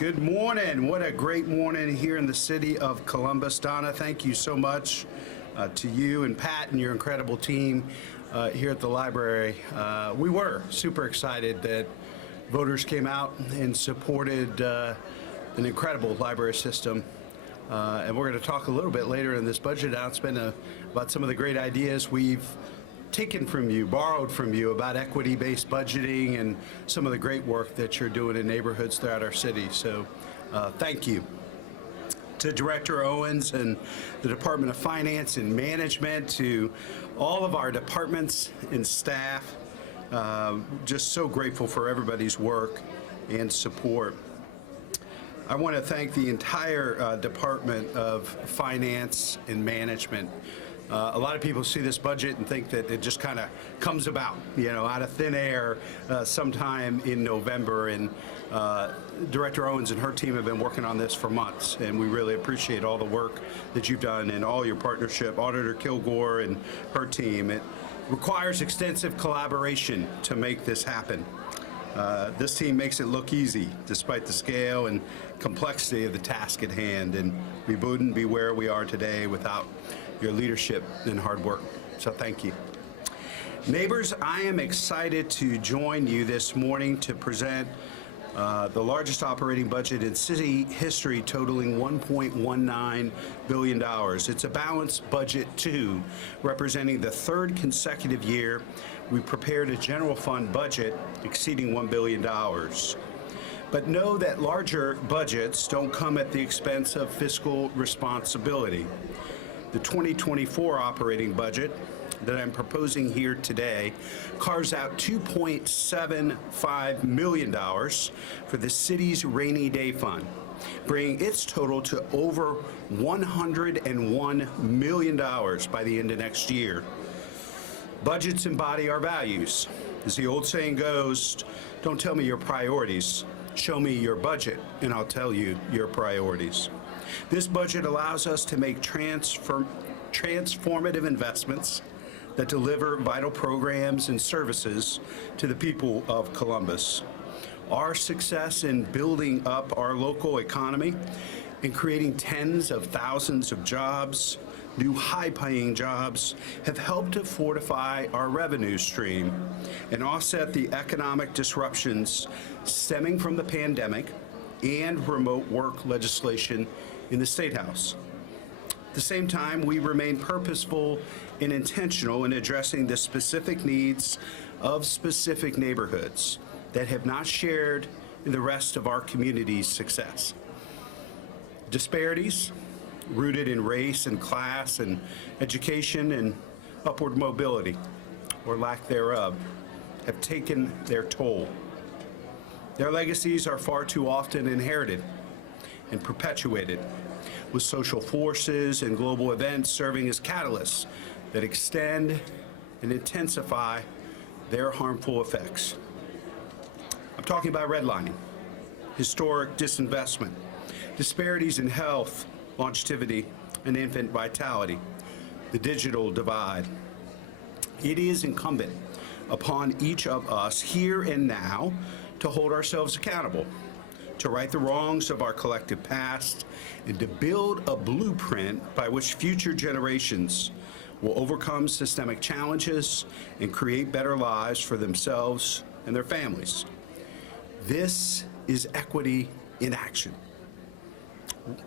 Good morning. What a great morning here in the city of Columbus. Donna, thank you so much to you and Pat and your incredible team here at the library. We were super excited that voters came out and supported an incredible library system. And we're going to talk a little bit later in this budget announcement about some of the great ideas we've taken from you, borrowed from you about equity-based budgeting and some of the great work that you're doing in neighborhoods throughout our city. So thank you to Director Owens and the Department of Finance and Management, to all of our departments and staff. Just so grateful for everybody's work and support. I want to thank the entire Department of Finance and Management. A lot of people see this budget and think that it just kind of comes about, out of thin air sometime in November. And Director Owens and her team have been working on this for months, and we really appreciate all the work that you've done and all your partnership, Auditor Kilgore and her team. It requires extensive collaboration to make this happen. This team makes it look easy, despite the scale and complexity of the task at hand, and we wouldn't be where we are today without your leadership and hard work. So thank you. Neighbors, I am excited to join you this morning to present the largest operating budget in city history, totaling $1.19 billion. It's a balanced budget, too, representing the third consecutive year we prepared a general fund budget exceeding $1 billion. But know that larger budgets don't come at the expense of fiscal responsibility. The 2024 operating budget that I'm proposing here today carves out $2.75 million for the city's rainy day fund, bringing its total to over $101 million by the end of next year. Budgets embody our values. As the old saying goes, don't tell me your priorities, show me your budget, and I'll tell you your priorities. This budget allows us to make transformative investments that deliver vital programs and services to the people of Columbus. Our success in building up our local economy and creating tens of thousands of jobs, new high-paying jobs, have helped to fortify our revenue stream and offset the economic disruptions stemming from the pandemic and remote work legislation in the State House. At the same time, we remain purposeful and intentional in addressing the specific needs of specific neighborhoods that have not shared in the rest of our community's success. Disparities rooted in race and class and education and upward mobility, or lack thereof, have taken their toll. Their legacies are far too often inherited and perpetuated, with social forces and global events serving as catalysts that extend and intensify their harmful effects. I'm talking about redlining, historic disinvestment, disparities in health, longevity, and infant vitality, the digital divide. It is incumbent upon each of us here and now to hold ourselves accountable, to right the wrongs of our collective past, and to build a blueprint by which future generations will overcome systemic challenges and create better lives for themselves and their families. This is equity in action.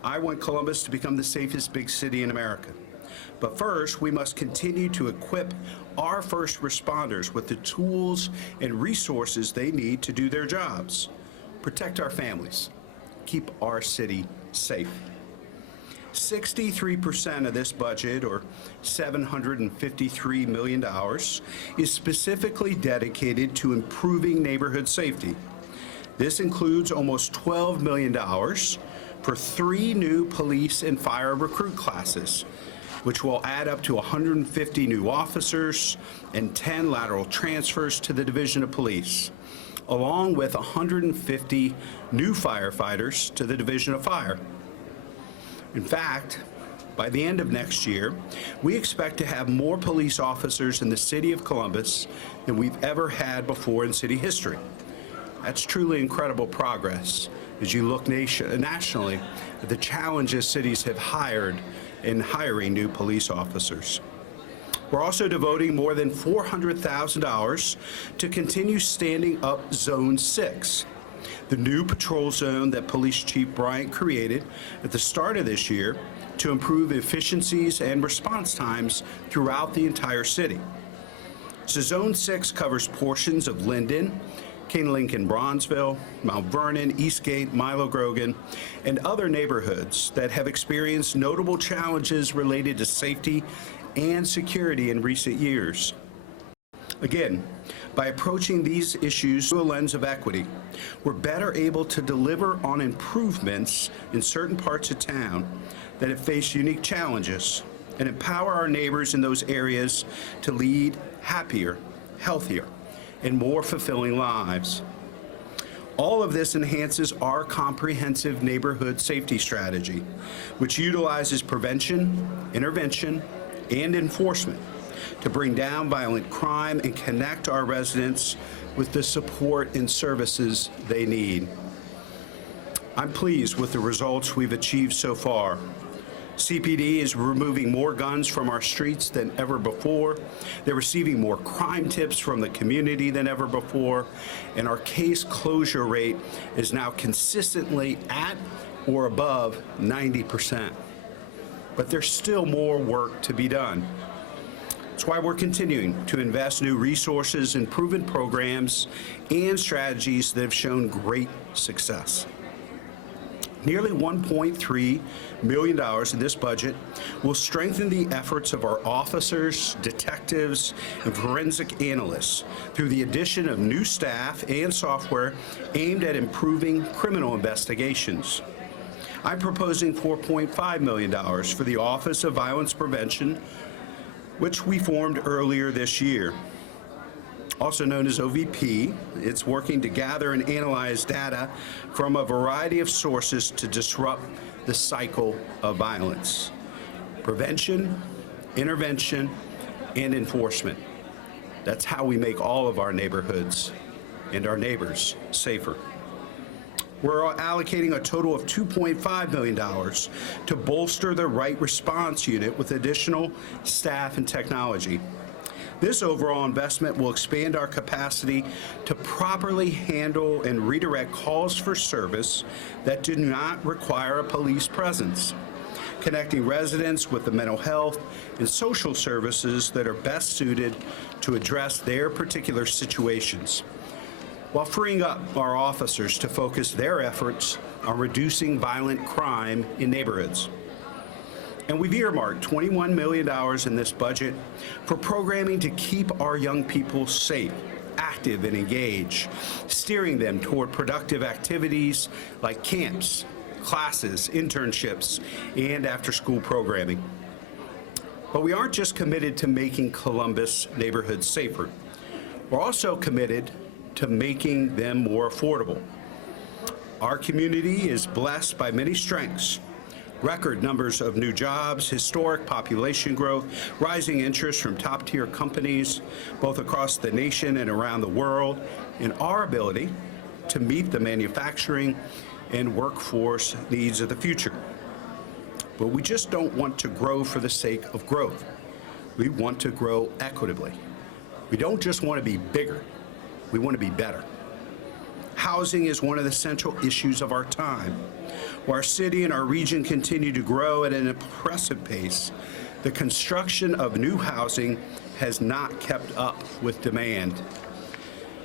I want Columbus to become the safest big city in America. But first, we must continue to equip our first responders with the tools and resources they need to do their jobs, protect our families, keep our city safe. 63% of this budget, or $753 million, is specifically dedicated to improving neighborhood safety. This includes almost $12 million for 3 new police and fire recruit classes, which will add up to 150 new officers and 10 lateral transfers to the Division of Police, along with 150 new firefighters to the Division of Fire. In fact, by the end of next year, we expect to have more police officers in the city of Columbus than we've ever had before in city history. That's truly incredible progress as you look nationally at the challenges cities have hired in hiring new police officers. We're also devoting more than $400,000 to continue standing up Zone 6, the new patrol zone that Police Chief Bryant created at the start of this year to improve efficiencies and response times throughout the entire city. So Zone 6 covers portions of Linden, King Lincoln, Bronzeville, Mount Vernon, Eastgate, Milo Grogan, and other neighborhoods that have experienced notable challenges related to safety and security in recent years. Again, by approaching these issues through a lens of equity, we're better able to deliver on improvements in certain parts of town that have faced unique challenges and empower our neighbors in those areas to lead happier, healthier, and more fulfilling lives. All of this enhances our comprehensive neighborhood safety strategy, which utilizes prevention, intervention, and enforcement to bring down violent crime and connect our residents with the support and services they need. I'm pleased with the results we've achieved so far. CPD is removing more guns from our streets than ever before. They're receiving more crime tips from the community than ever before. And our case closure rate is now consistently at or above 90%. But there's still more work to be done. That's why we're continuing to invest new resources in proven programs and strategies that have shown great success. Nearly $1.3 million in this budget will strengthen the efforts of our officers, detectives, and forensic analysts through the addition of new staff and software aimed at improving criminal investigations. I'm proposing $4.5 million for the Office of Violence Prevention, which we formed earlier this year. Also known as OVP, it's working to gather and analyze data from a variety of sources to disrupt the cycle of violence. Prevention, intervention, and enforcement. That's how we make all of our neighborhoods and our neighbors safer. We're allocating a total of $2.5 million to bolster the Right Response Unit with additional staff and technology. This overall investment will expand our capacity to properly handle and redirect calls for service that do not require a police presence, connecting residents with the mental health and social services that are best suited to address their particular situations, while freeing up our officers to focus their efforts on reducing violent crime in neighborhoods. And we've earmarked $21 million in this budget for programming to keep our young people safe, active, and engaged, steering them toward productive activities like camps, classes, internships, and after-school programming. But we aren't just committed to making Columbus neighborhoods safer. We're also committed to making them more affordable. Our community is blessed by many strengths: record numbers of new jobs, historic population growth, rising interest from top-tier companies, both across the nation and around the world, and our ability to meet the manufacturing and workforce needs of the future. But we just don't want to grow for the sake of growth. We want to grow equitably. We don't just want to be bigger. We want to be better. Housing is one of the central issues of our time. While our city and our region continue to grow at an impressive pace, the construction of new housing has not kept up with demand.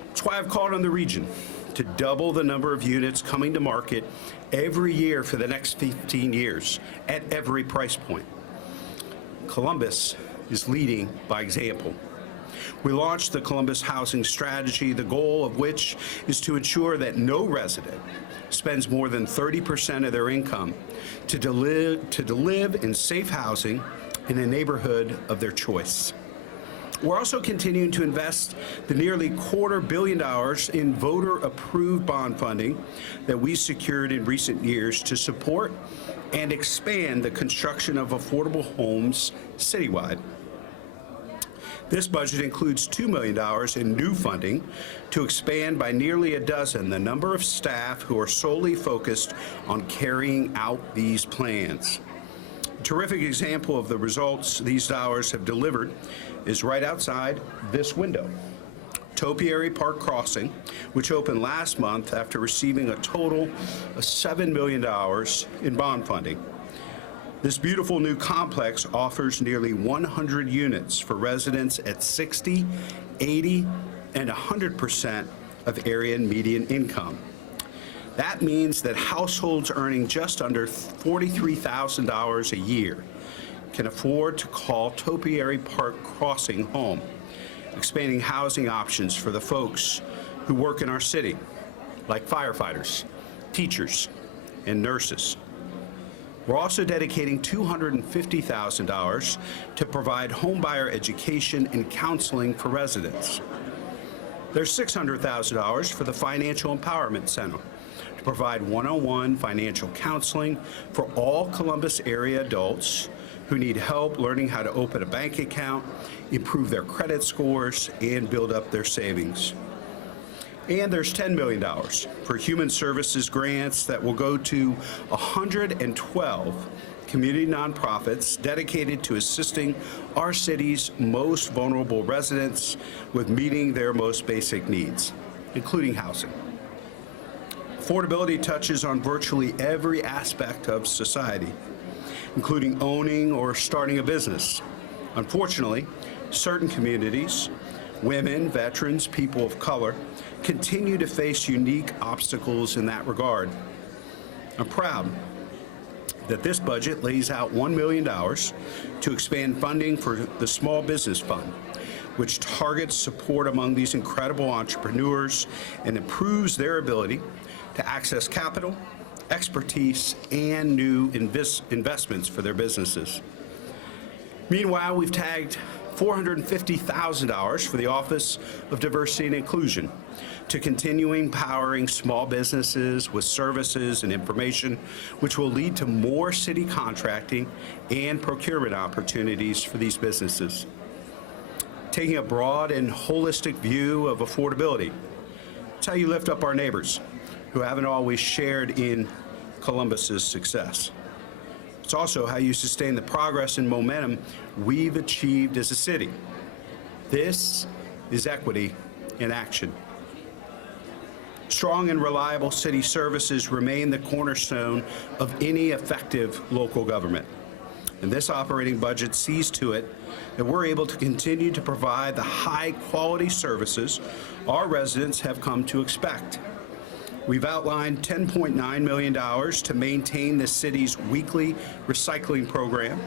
That's why I've called on the region to double the number of units coming to market every year for the next 15 years at every price point. Columbus is leading by example. We launched the Columbus Housing Strategy, the goal of which is to ensure that no resident spends more than 30% of their income to live in safe housing in a neighborhood of their choice. We're also continuing to invest the nearly $250 million in voter-approved bond funding that we secured in recent years to support and expand the construction of affordable homes citywide. This budget includes $2 million in new funding to expand by nearly a dozen the number of staff who are solely focused on carrying out these plans. A terrific example of the results these dollars have delivered is right outside this window. Topiary Park Crossing, which opened last month after receiving a total of $7 million in bond funding. This beautiful new complex offers nearly 100 units for residents at 60, 80, and 100% of area median income. That means that households earning just under $43,000 a year can afford to call Topiary Park Crossing home, expanding housing options for the folks who work in our city, like firefighters, teachers, and nurses. We're also dedicating $250,000 to provide homebuyer education and counseling for residents. There's $600,000 for the Financial Empowerment Center to provide one-on-one financial counseling for all Columbus area adults who need help learning how to open a bank account, improve their credit scores, and build up their savings. And there's $10 million for human services grants that will go to 112 community nonprofits dedicated to assisting our city's most vulnerable residents with meeting their most basic needs, including housing. Affordability touches on virtually every aspect of society, including owning or starting a business. Unfortunately, certain communities, women, veterans, people of color, continue to face unique obstacles in that regard. I'm proud that this budget lays out $1 million to expand funding for the Small Business Fund, which targets support among these incredible entrepreneurs and improves their ability to access capital, expertise, and new investments for their businesses. Meanwhile, we've tagged $450,000 for the Office of Diversity and Inclusion to continuing powering small businesses with services and information, which will lead to more city contracting and procurement opportunities for these businesses. Taking a broad and holistic view of affordability, it's how you lift up our neighbors who haven't always shared in Columbus's success. It's also how you sustain the progress and momentum we've achieved as a city. This is equity in action. Strong and reliable city services remain the cornerstone of any effective local government. And this operating budget sees to it that we're able to continue to provide the high-quality services our residents have come to expect. We've outlined $10.9 million to maintain the city's weekly recycling program,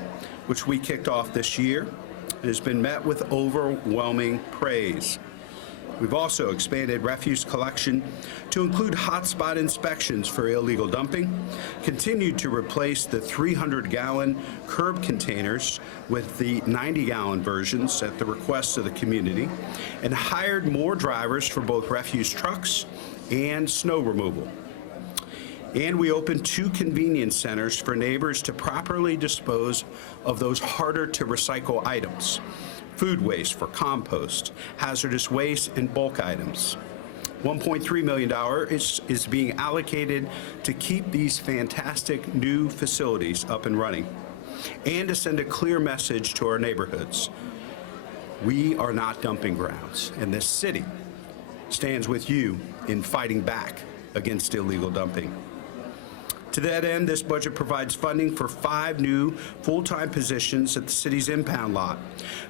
which we kicked off this year and has been met with overwhelming praise. We've also expanded refuse collection to include hotspot inspections for illegal dumping, continued to replace the 300-gallon curb containers with the 90-gallon versions at the request of the community, and hired more drivers for both refuse trucks and snow removal. And we opened 2 convenience centers for neighbors to properly dispose of those harder to recycle items, food waste for compost, hazardous waste, and bulk items. $1.3 million is being allocated to keep these fantastic new facilities up and running and to send a clear message to our neighborhoods. We are not dumping grounds, and this city stands with you in fighting back against illegal dumping. To that end, this budget provides funding for 5 new full-time positions at the city's impound lot,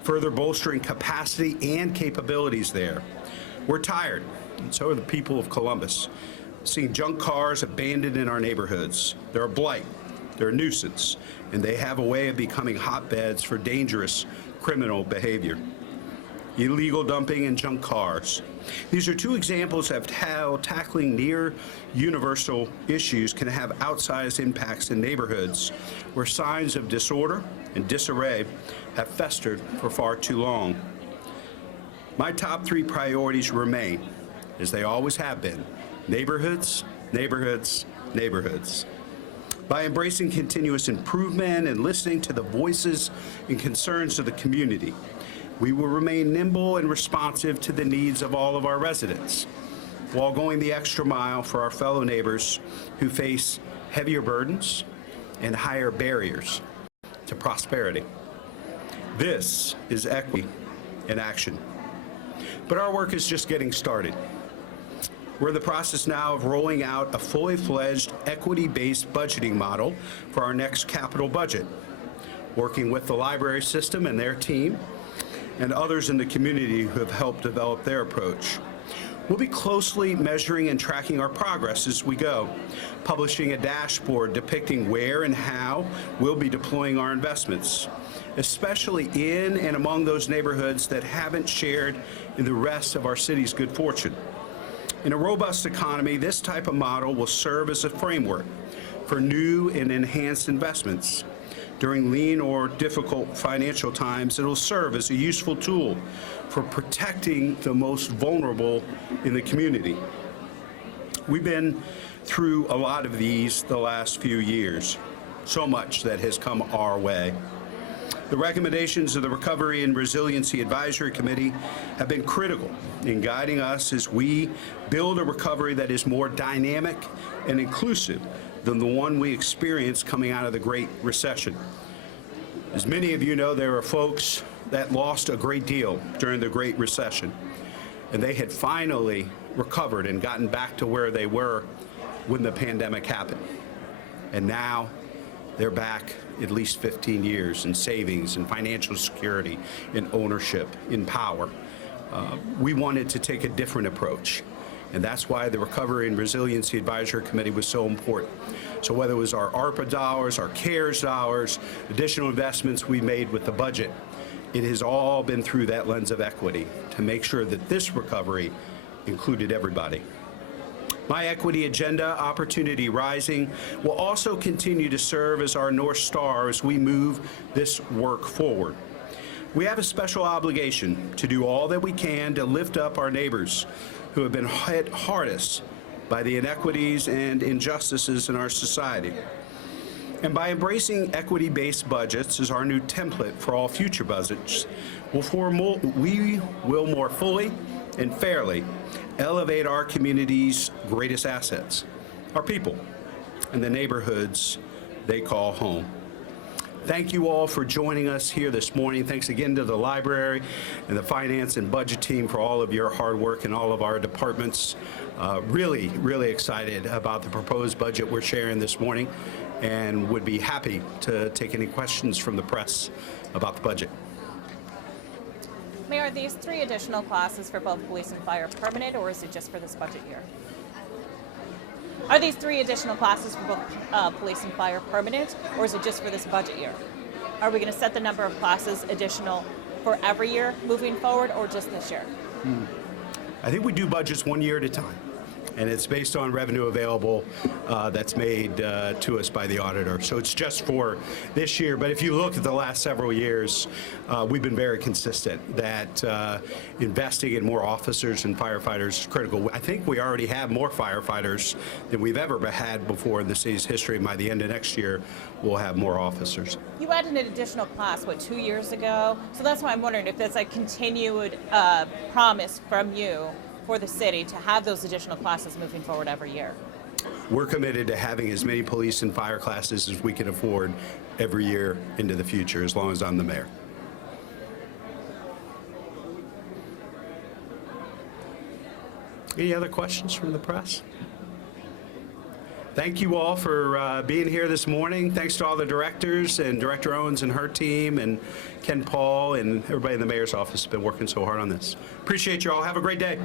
further bolstering capacity and capabilities there. We're tired, and so are the people of Columbus, seeing junk cars abandoned in our neighborhoods. They're a blight, they're a nuisance, and they have a way of becoming hotbeds for dangerous criminal behavior. Illegal dumping and junk cars. These are 2 examples of how tackling near universal issues can have outsized impacts in neighborhoods where signs of disorder and disarray have festered for far too long. My top 3 priorities remain, as they always have been, neighborhoods, neighborhoods, neighborhoods. By embracing continuous improvement and listening to the voices and concerns of the community, We will remain nimble and responsive to the needs of all of our residents, while going the extra mile for our fellow neighbors who face heavier burdens and higher barriers to prosperity. This is equity in action. But our work is just getting started. We're in the process now of rolling out a fully fledged equity-based budgeting model for our next capital budget, working with the library system and their team and others in the community who have helped develop their approach. We'll be closely measuring and tracking our progress as we go, publishing a dashboard depicting where and how we'll be deploying our investments, especially in and among those neighborhoods that haven't shared in the rest of our city's good fortune. In a robust economy, this type of model will serve as a framework for new and enhanced investments. During lean or difficult financial times, it will serve as a useful tool for protecting the most vulnerable in the community. We've been through a lot of these the last few years, so much that has come our way. The recommendations of the Recovery and Resiliency Advisory Committee have been critical in guiding us as we build a recovery that is more dynamic and inclusive than the one we experienced coming out of the Great Recession. As many of you know, there are folks that lost a great deal during the Great Recession, and they had finally recovered and gotten back to where they were when the pandemic happened. And now they're back at least 15 years in savings and financial security, in ownership, in power. We wanted to take a different approach. And that's why the Recovery and Resiliency Advisory Committee was so important. So whether it was our ARPA dollars, our CARES dollars, additional investments we made with the budget, it has all been through that lens of equity to make sure that this recovery included everybody. My equity agenda, Opportunity Rising, will also continue to serve as our North Star as we move this work forward. We have a special obligation to do all that we can to lift up our neighbors who have been hit hardest by the inequities and injustices in our society. And by embracing equity-based budgets as our new template for all future budgets, we will more fully and fairly elevate our community's greatest assets, our people, and the neighborhoods they call home. Thank you all for joining us here this morning. Thanks again to the library and the finance and budget team for all of your hard work and all of our departments. Really excited about the proposed budget we're sharing this morning, and would be happy to take any questions from the press about the budget. Mayor, are these 3 additional classes for both police and fire permanent, or is it just for this budget year? Are these 3 additional classes for both police and fire permanent, or is it just for this budget year? Are we going to set the number of classes additional for every year moving forward, or just this year? I think we do budgets 1 year at a time, and it's based on revenue available that's made to us by the auditor. So it's just for this year. But if you look at the last several years, we've been very consistent that investing in more officers and firefighters is critical. I think we already have more firefighters than we've ever had before in the city's history. And by the end of next year, we'll have more officers. You added an additional class, 2 years ago? So that's why I'm wondering if there's a continued promise from you for the city to have those additional classes moving forward every year. We're committed to having as many police and fire classes as we can afford every year into the future, as long as I'm the mayor. Any other questions from the press? Thank you all for being here this morning. Thanks to all the directors and Director Owens and her team, and Ken Paul and everybody in the mayor's office has been working so hard on this. Appreciate you all. Have a great day.